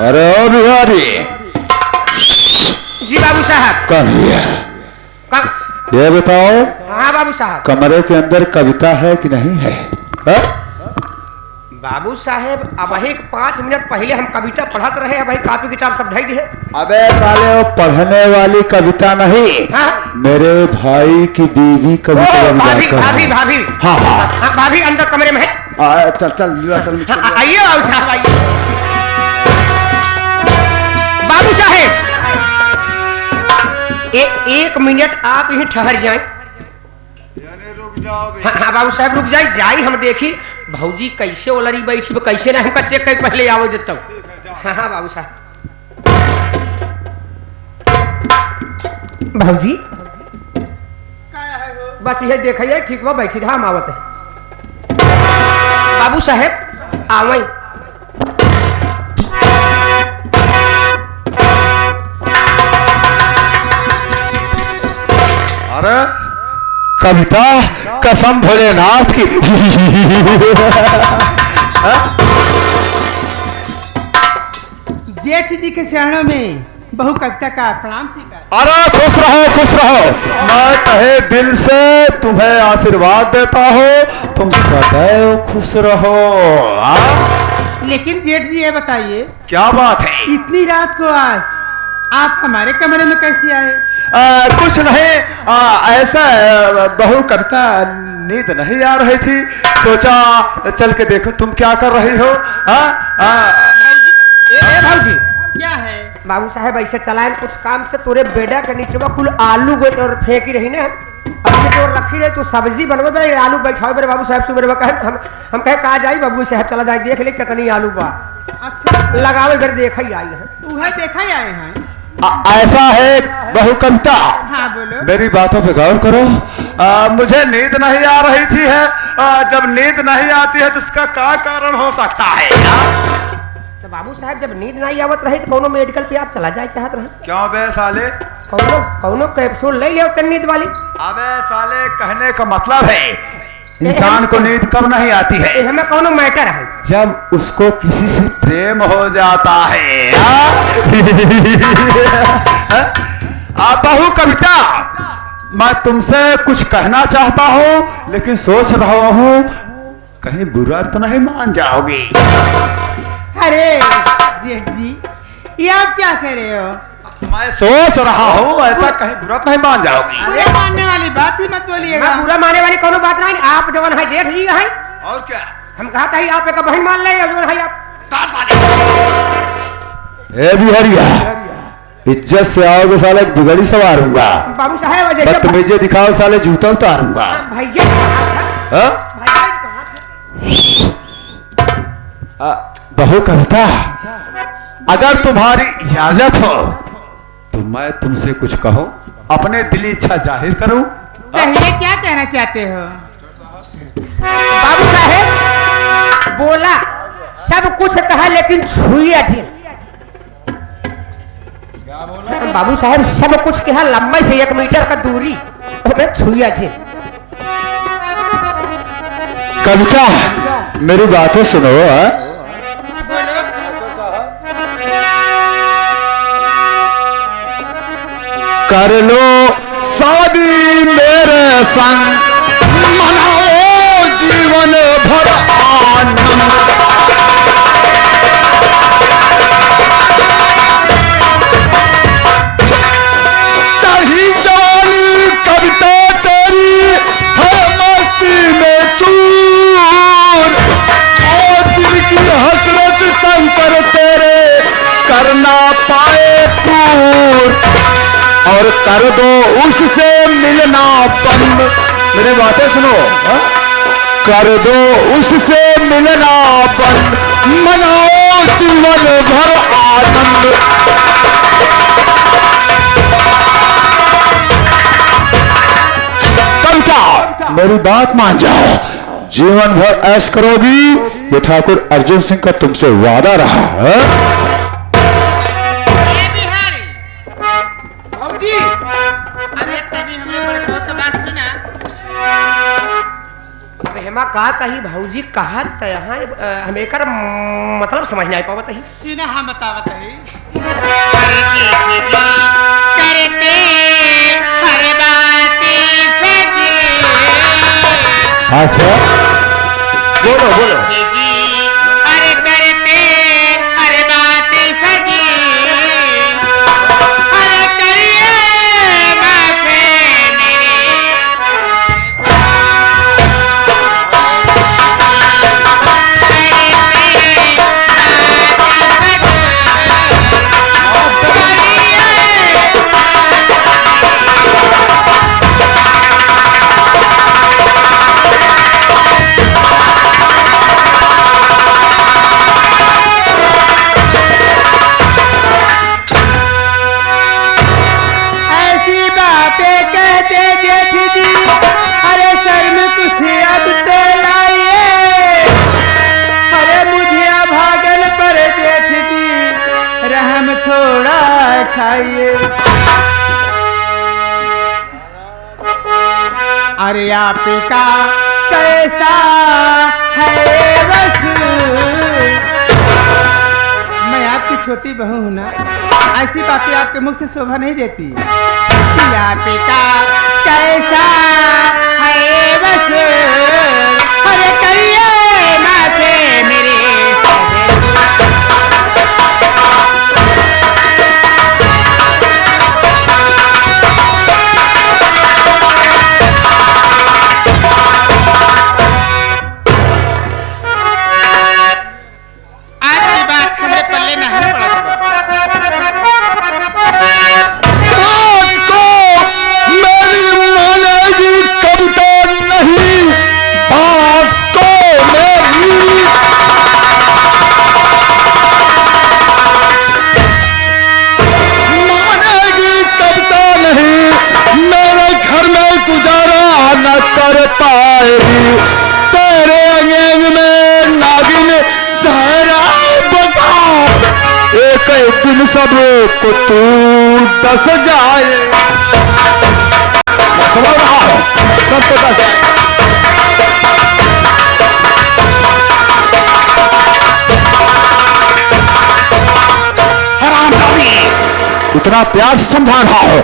अरे ओ बिहारी जी बाबू साहब। कन्हैया ये बताओ। हाँ बाबू साहब। कमरे के अंदर कविता है कि नहीं है? बाबू साहेब अब 5 मिनट पहले हम कविता पढ़त रहे, अब कॉपी किताब सब धई दिए। अबे साले वो पढ़ने वाली कविता नहीं। हाँ? मेरे भाई की बीवी कविता। भाभी भाभी भाभी। हाँ हाँ भाभी अंदर कमरे में है। चल चल चल आइए बाबू साहब आइए। बाबू साहेब 1 मिनट आप यहीं ठहर जाएं। हाँ बाबू साहब रुक जाई हम देखी भौजी कैसे ओलरी बैठी कैसे ना हमका चेक कर पहले आवे देता हूँ। हाँ बाबू साहब। भौजी बस ये देखिए ठीक बा बैठी हम आवत है। बाबू साहेब आवई। अरे कविता कसम भोलेनाथ की। जेठ जी के चरणों में बहु कविता का प्रणाम स्वीकार। अरे खुश रहो खुश रहो। मैं कहे दिल से तुम्हें आशीर्वाद देता हूँ, तुम सदैव खुश रहो। लेकिन जेठ जी ये बताइए क्या बात है? इतनी रात को आज आप हमारे कमरे में कैसे आए? कुछ नहीं, ऐसा बहु कविता नींद नहीं आ रही थी, सोचा चल के देखो तुम क्या कर रही हो। भौजी क्या है? बाबू साहेब ऐसे चलाए कुछ काम से तोरे बेड़ा के नीचे कुल आलू गोट और फेंकी रही ना अपने तो रखी रही तो सब्जी बनवे बे आलू बैठावे बे बाबू साहब सुबह कहे हम कहे कहा जाई बाबू साहब चला जाए देख ले कितनी आलू बा। अच्छा लगावे घर देखा ही आई है। वह देखा ही आए हैं। ऐसा है बहु कविता। हाँ बोलो। मेरी बातों पे गौर करो। मुझे नींद नहीं आ रही थी है। जब नींद नहीं आती है तो इसका क्या कारण हो सकता है? तो बाबू साहब जब नींद नहीं आवत रहे तो कोनो मेडिकल पे आप चला जाए चाहत रहे? क्यों बे साले? कोनो कैप्सूल ले ले नींद वाली। अबे साले कहने का मतलब है इंसान को नींद कब नहीं आती है? हमें कोनो मैटर है जब उसको किसी से प्रेम हो जाता है। बहु कविता मैं तुमसे कुछ कहना चाहता हूँ लेकिन सोच रहा हूँ कहीं बुरा तो नहीं मान जाओगी। अरे जेठ जी ये आप क्या कह रहे हो? मैं सोच रहा हूँ ऐसा कहीं बुरा तो नहीं मान जाओगी। बुरा मानने वाली बात ही मत बोलिएगा। बुरा मानने वाली कोनो बात नहीं। आप जवन है जेठ जी है और क्या हम कहा था आप एक बहन मान ले जवन है आप। ए बिहारिया इज्जत से आओगे साले बिगड़ी सवारूंगा। बाबू साहेब बदतमीजी दिखाओ साले जूता उतारूंगा। भैया बहु कविता अगर तुम्हारी इजाजत हो तो मैं तुमसे कुछ कहूं, अपने दिली इच्छा जाहिर करूं। कहिए क्या कहना चाहते हो? बाबू साहेब बोला सब कुछ कहा लेकिन छुई जी। बाबू साहेब सब कुछ कहा लंबाई से 1 मीटर का दूरी छुई जी। कविता मेरी बातें सुनो। कर लो शादी मेरे संग मनाओ जीवन भर आनंद। चाही जवानी कविता तेरी है मस्ती में चूर और दिल की हसरत शंकर तेरे करना पाए पूर और कर दो उससे मिलना बंद। मेरे बातें सुनो। कर दो उससे मिलना बंद, मनाओ जीवन भर आनंद। कविता मेरी बात मान जाओ, जीवन भर ऐश करोगी, ये ठाकुर अर्जुन सिंह का तुमसे वादा रहा है। हेमा का कही भौजी कहा यहाँ हम एकर मतलब समझ नहीं पावत ही सीना हम बतावत है करते हर बात फजी अच्छा बोलो बोलो अरे करते हर बात फजी अरे करिए माफे ऐसी बातें कहते जेठ जी अरे सर में कुछ अब तो लाइए अरे मुझे भागन पर जेठ जी रहम थोड़ा खाइए अरे आपका कैसा है बस मैं आपकी छोटी बहू हूँ ना ऐसी बातें आपके मुख से शोभा नहीं देती कि आपका कैसा है बस अरे करिए माथे मेरे आज की बात हमें पल्ले नहीं पड़ा बात को मेरी मानेगी कविता नहीं, बात को मेरी मानेगी कविता नहीं, मेरे घर में गुजारा न कर पाएगी, तेरे अंग में नागिन चेहरा बसा, एक दिन सब को तू दस जाए। मैं समझ रहा हूं सबको दस जाए। हरामजादी, इतना प्यार से समझा रहा हो,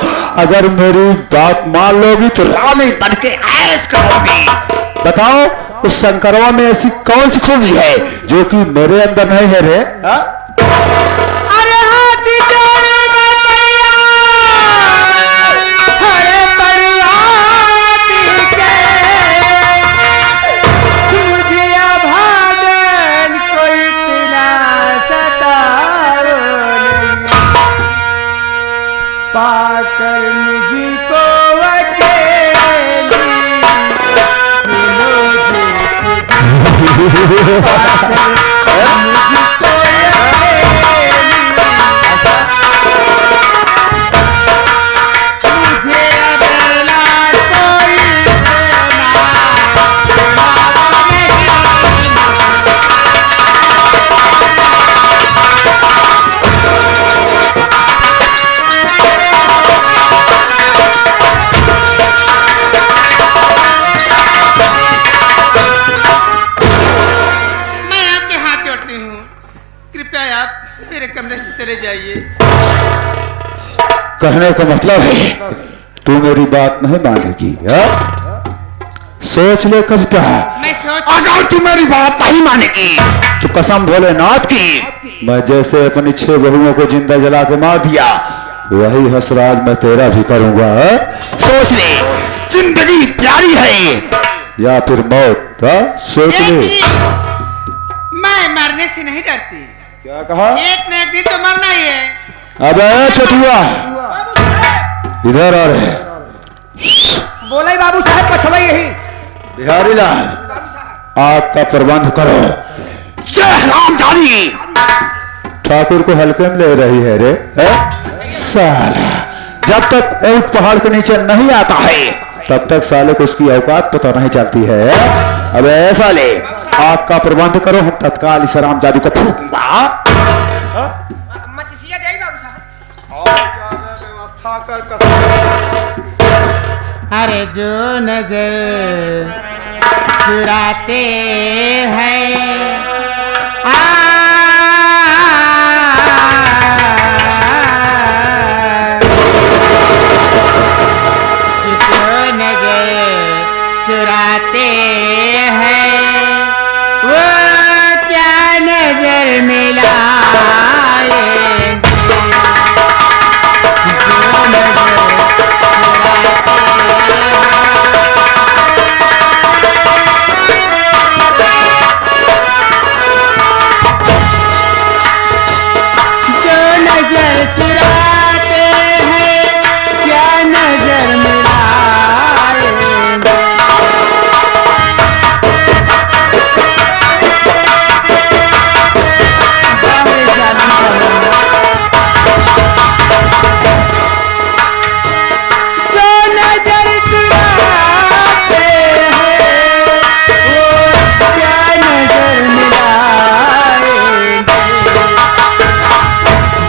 अगर मेरी बात मान लोगी तो रानी बन के ऐश करोगी। बताओ उस शंकरवा में ऐसी कौन सी खूबी है जो कि मेरे अंदर नहीं है रे? हा? अरे हाथ जोड़ मैं तैयार अरे बरसात के मुझे भागन कोई इतना सताओ नहीं पाकर मुझको अकेली मैं आपके हाथ जोड़ती हूँ कृपया आप मेरे कमरे से चले जाइए कहने का मतलब है तू मेरी बात नहीं मानेगी? हा? सोच ले कविता, मैं सोच अगर तू मेरी बात नहीं मानेगी तो कसम भोलेनाथ की, मैं जैसे अपनी 6 बहुओं को जिंदा जला के मार दिया वही हसराज मैं तेरा भी करूंगा। हा? सोच ले, जिंदगी प्यारी है या फिर मौत? हा? सोच ले। मैं मरने से नहीं डरती, क्या कहा? एक न एक दिन तो मरना ही है। अबे चटुआ इधर आ रहे। बोला ही बाबू साहब पछवा यही बिहारी लाल, आग का प्रबंध करो। जय रामजादी, ठाकुर को हल्के में ले रही है रे? है? साला, जब तक ऊंट पहाड़ के नीचे नहीं आता है तब तक साले को उसकी औकात पता नहीं चलती है। अब ऐसा ले, आग का प्रबंध करो, हम तत्काल इस रामजादी को फूंकूंगा। मचिसिया दे बाबू साहब। व्यवस्था कर अरे जो नजर चुराते हैं आ जो नजर चुराते हैं वो क्या नजर मिलाए जो नजर चुराते हैं क्या नजर मिलाएंगे जो नजर चुराते हैं वो क्या नजर मिलाएंगे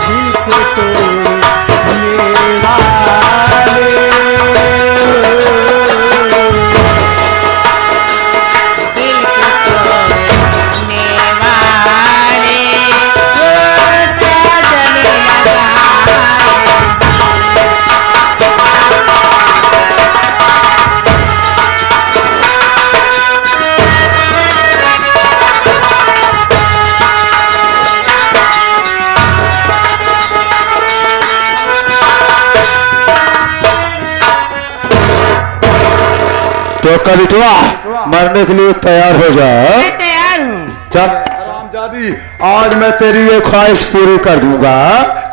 दिल को तोड़ने वाले दिल को तोड़ने वाले वो क्या गले तो कवितवा मरने के लिए तैयार हो जा। मैं तैयार हूँ चल रामजादी, आज मैं तेरी ये ख्वाहिश पूरी कर दूंगा,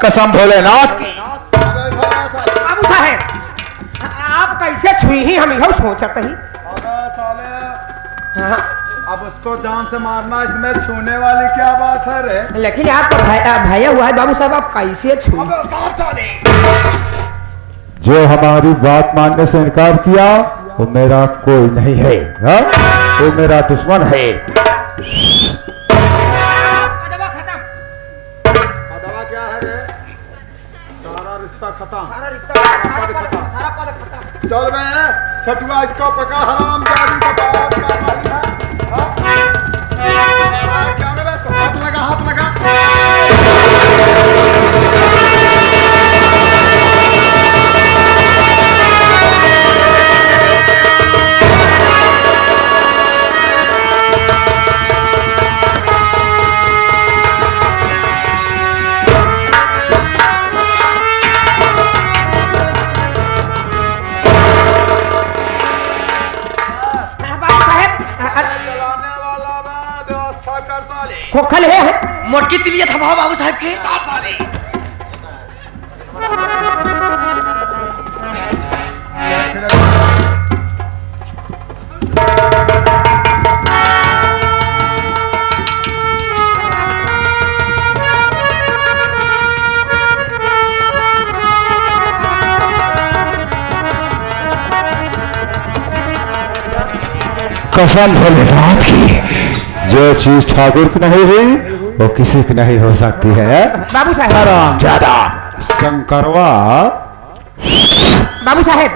कसम भोलेनाथ की। बाबू साहेब आप कैसे छुई ही हम यही सोचते ही। अबे साले, हाँ अब उसको जान से मारना इसमें छूने वाली क्या बात है रे? लेकिन आपका भैया हुआ है बाबू साहब, आप कैसे छुई। जो हमारी बात मानने से इनकार किया वो मेरा कोई नहीं है, हा? वो मेरा दुश्मन है। दवा क्या है रे? सारा रिश्ता खत्म। सारा पद खत्म। चल बे छठुआ, इसको पकड़, हराम जादी को बात कर रही है। हाँ? क्या रे बे? तो हाथ लगा, हाथ लगा। चलाने वाला बे, व्यवस्था कर साले। खोखल है मोटकी तिलिया थमाओ बाबू साहब के। कसम भोलेनाथ की, जो चीज ठाकुर की नहीं हुई वो किसी की नहीं हो सकती है। बाबू साहेब हराम ज्यादा शंकरवा। बाबू साहेब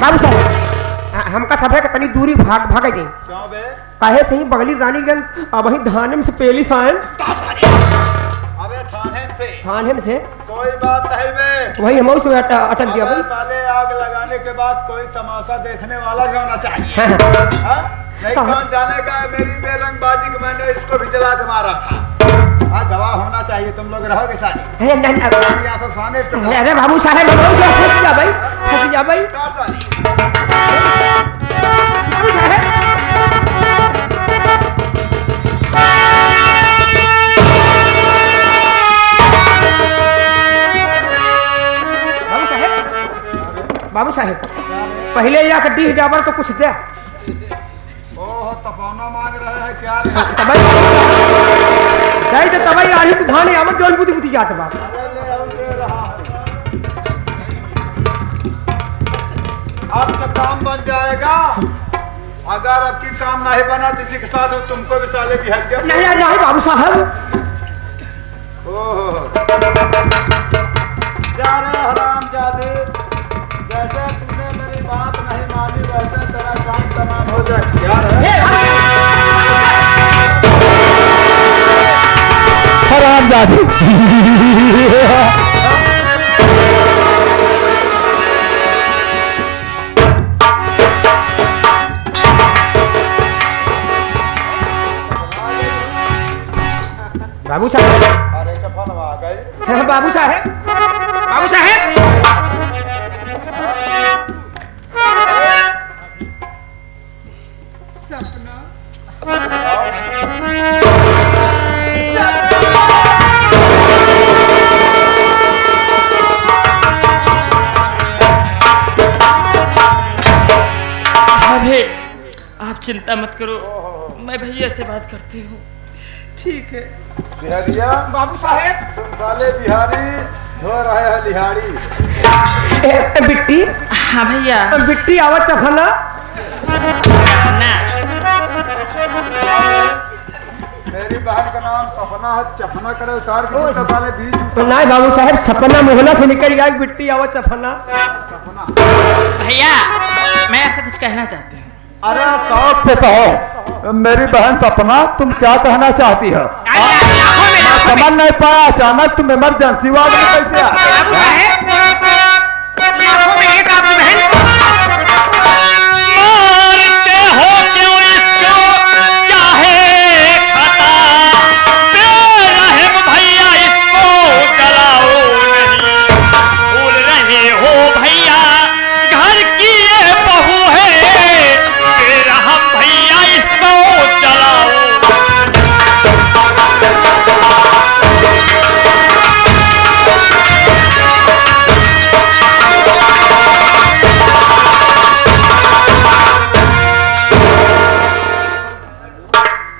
हमका सभे के तनी दूरी भाग दे। क्यों बे? काहे से ही बगली रानीगंज अब वही धानम से पेली सायन अबे थाने से कोई बात नहीं बे। वही हम से अटक गया अबे भाई। साले, आग लगाने के बाद कोई तमाशा देखने वाला भी होना चाहिए। हाँ, हाँ? नहीं तो- कौन जाने का है, मेरी बेरंगबाजी को मैंने इसको भी जला के मारा था। हाँ, गवाह होना चाहिए, तुम लोग रहोगे साले। अरे नहीं, मेरी आंखों के सामने इसको अरे बाबू साहेब हम से फंस जा भाई, फंस जा भाई। कार साली। बाबू साहेब बाबू साहेब बाबू साहेब पहले या के डीह डाबर तो कुछ दे। ओह, तपौना मांग रहे हैं क्या रे? तबई दई तो तबई आही तूफान आवत जोन बुद्धि बुद्धि जात बा। अरे ले आओ, दे रहा हूं। अब तो काम बन जाएगा। अगर अब की काम नहीं बना तो इसी के साथ हम तुमको भी साले की हदियत। नहीं नहीं बाबू साहब ओह, जा रहे हरामजादे, जैसे तूने मेरी बात नहीं मानी वैसे तेरा काम तमाम हो जाए। क्या रे? ए, जादी। बाबू साहेब, अरे चप्पल आ गई। हाँ, बाबू साहेब, बाबू साहेब, सपना भाभी आप चिंता मत करो, मैं भैया से बात करती हूँ। ठीक है। बिहारिया, बाबू साहेब, तुम साले बिहारी धो रहे हो लिहाड़ी। बिट्टी, हाँ भैया। बिट्टी आवत सफना। ना मेरी बहन का नाम सपना है, चपना करे उतार के तुम साले बीज उतार। नहीं बाबू साहेब, सपना मोहना से निकल गया, बिट्टी आवत सफना। भैया मैं आपसे कुछ कहना चाहती हूँ। अरे शौक से कहो। मेरी बहन सपना, तुम क्या कहना चाहती हो? समझ नहीं पाया, अचानक तुम इमरजेंसी वार्ड में कैसे आ? बाबू साहेब, लाखों में एक आपकी बहन। मारते हो क्यों इसको, चाहे खता, बेरहम भैया इसको जलाओ नहीं। भूल रहे हो भैया घर की ये बहू है, बेरहम भैया इसको जलाओ।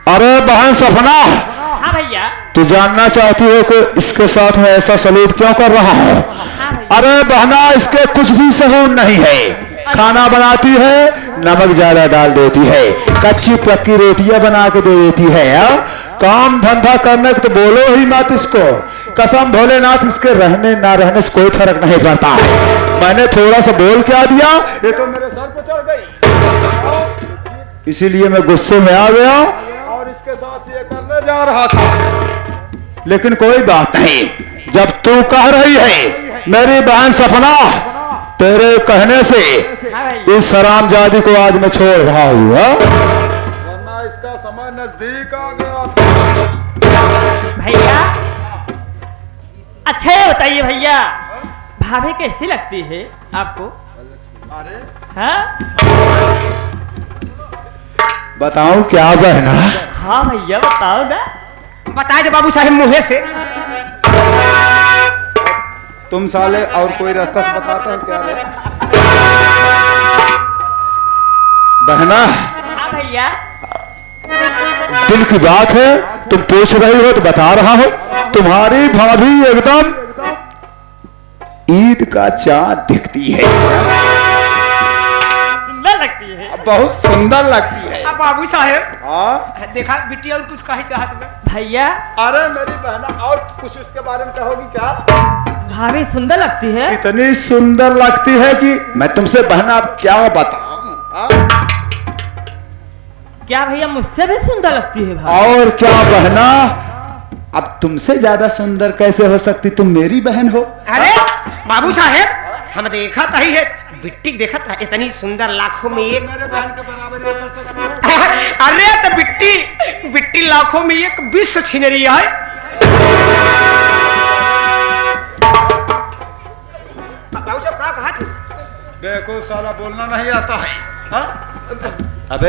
अरे बहन सपना, हाँ भैया। तू जानना चाहती हो कि इसके साथ में ऐसा सलूट क्यों कर रहा है? हाँ भैया। अरे बहना, इसके कुछ भी सहून नहीं है। खाना बनाती है, नमक ज्यादा डाल देती है, कच्ची पक्की रोटियां बना के दे देती है। काम धंधा करने को तो बोलो ही मत इसको। कसम भोलेनाथ, इसके रहने ना रहने से कोई फर्क नहीं पड़ता है। मैंने थोड़ा सा बोल क्या दिया, ये तो मेरे सर पे चढ़ गई, इसीलिए मैं गुस्से में आ गया और इसके साथ ये करने जा रहा था। लेकिन कोई बात नहीं, जब तू कह रही है मेरी बहन सपना, तेरे कहने से हाँ भैया। इस हरामजादी को आज मैं छोड़ रहा हूँ। वरना इसका समय नजदीक आ गया। भैया अच्छा ये बताइए भैया, भाभी कैसी लगती है आपको? अरे हाँ बताऊं क्या बहना? हाँ भैया बताओ ना। बताए दे बाबू साहेब मुँहे से। तुम साले और कोई रास्ता से बताता है क्या रे? बहना, हाँ भैया। दिल की बात है, तुम पूछ रही हो तो बता रहा हूं। तुम्हारी भाभी एकदम ईद का चांद दिखती है, सुंदर लगती है। बहुत सुंदर लगती है। अब बाबू साहेब, हाँ? देखा बिट्टी और कुछ कही चाहत में। भैया अरे मेरी बहना, और कुछ उसके बारे में कहोगी क्या? भाभी सुंदर लगती है। इतनी सुंदर लगती है कि मैं तुमसे बहना अब क्या बताऊं। हाँ? क्या भैया मुझसे भी सुंदर लगती है भाभी? और क्या बहना, अब तुमसे ज्यादा सुंदर कैसे हो सकती? तुम मेरी बहन हो। अरे बाबू साहेब, हम देखा था ही है, बिट्टी देखा था, इतनी सुंदर लाखों में एक। मेरे बहन के बराबर ये कर सकती है? अरे तो बिट्टी, बिट्टी लाखों में एक विश्व छीन रही है। बाबू साहब क्या कहा थी? बेवकूफ साला, बोलना नहीं आता है। हाँ? अबे